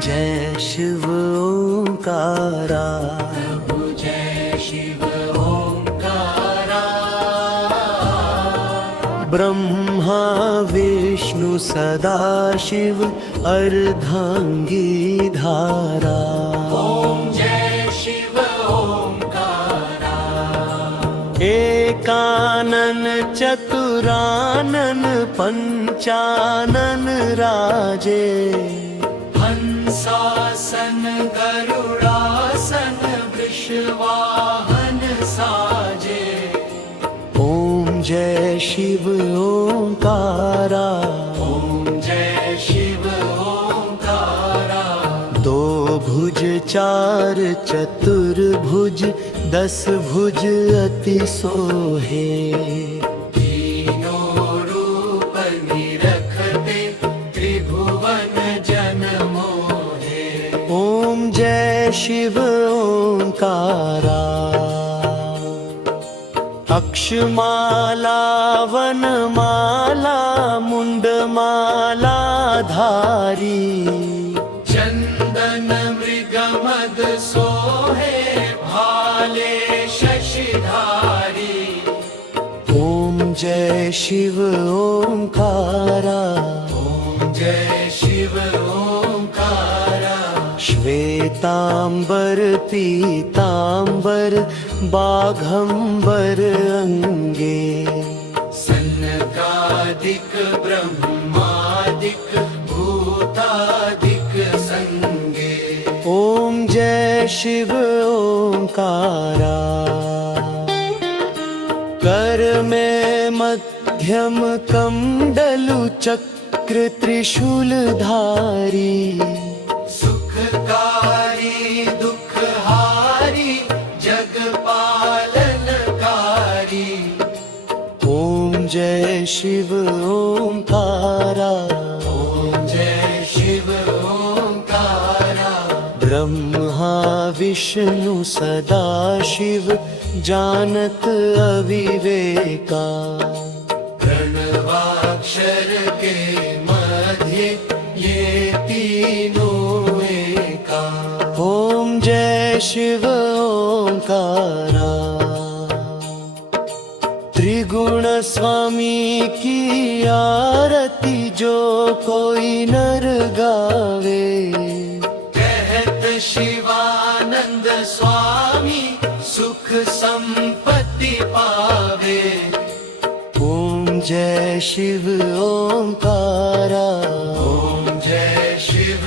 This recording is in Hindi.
जय शिव ओंकारा। प्रभु जय शिव ओंकारा। ब्रह्मा विष्णु सदाशिव अर्धांगी धारा। ओम जय शिव ओंकारा। एकानन चतुरानन पंचानन राजे। हंसासन गरुड़ासन वृषवाहन साजे। ओम जय शिव ओंकारा। ओम जय शिव ओंकारा। दो भुज चार चतुर्भुज 10 भुज अति सोहे। तीनों रूप निरखते त्रिभुवन जन मोहे। ओम जय शिव ओंकारा। अक्षमाला वनमाला मुंडमाला धारी। चंदन मृगमद सोहे भाले शशिधारी। ओम जय शिव ओंकारा। ओम जय शिव ओंकारा। श्वेतांबर पीतांबर बाघंबर अंगे। सनकादिक ब्रह्मादिक भूतादिक संगे। ओम जय शिव ओंकारा। कर में मध्यम कमंडलु चक्र त्रिशूल धारी। सुखकारी दुखहारी जग पालनकारी। ओम जय शिव ओंकारा। ओम जय शिव ओंकारा। ब्रह्मा विष्णु सदाशिव जानत अविवेका। प्रणवाक्षर के मध्य ये तीनों एका। ओम जय शिव ओंकारा। त्रिगुण स्वामी की आरती जो कोई नर गावे। कहत शिवानंद स्वामी सुख संपत्ति पावे। ओम जय शिव ओंकारा। ओम जय शिव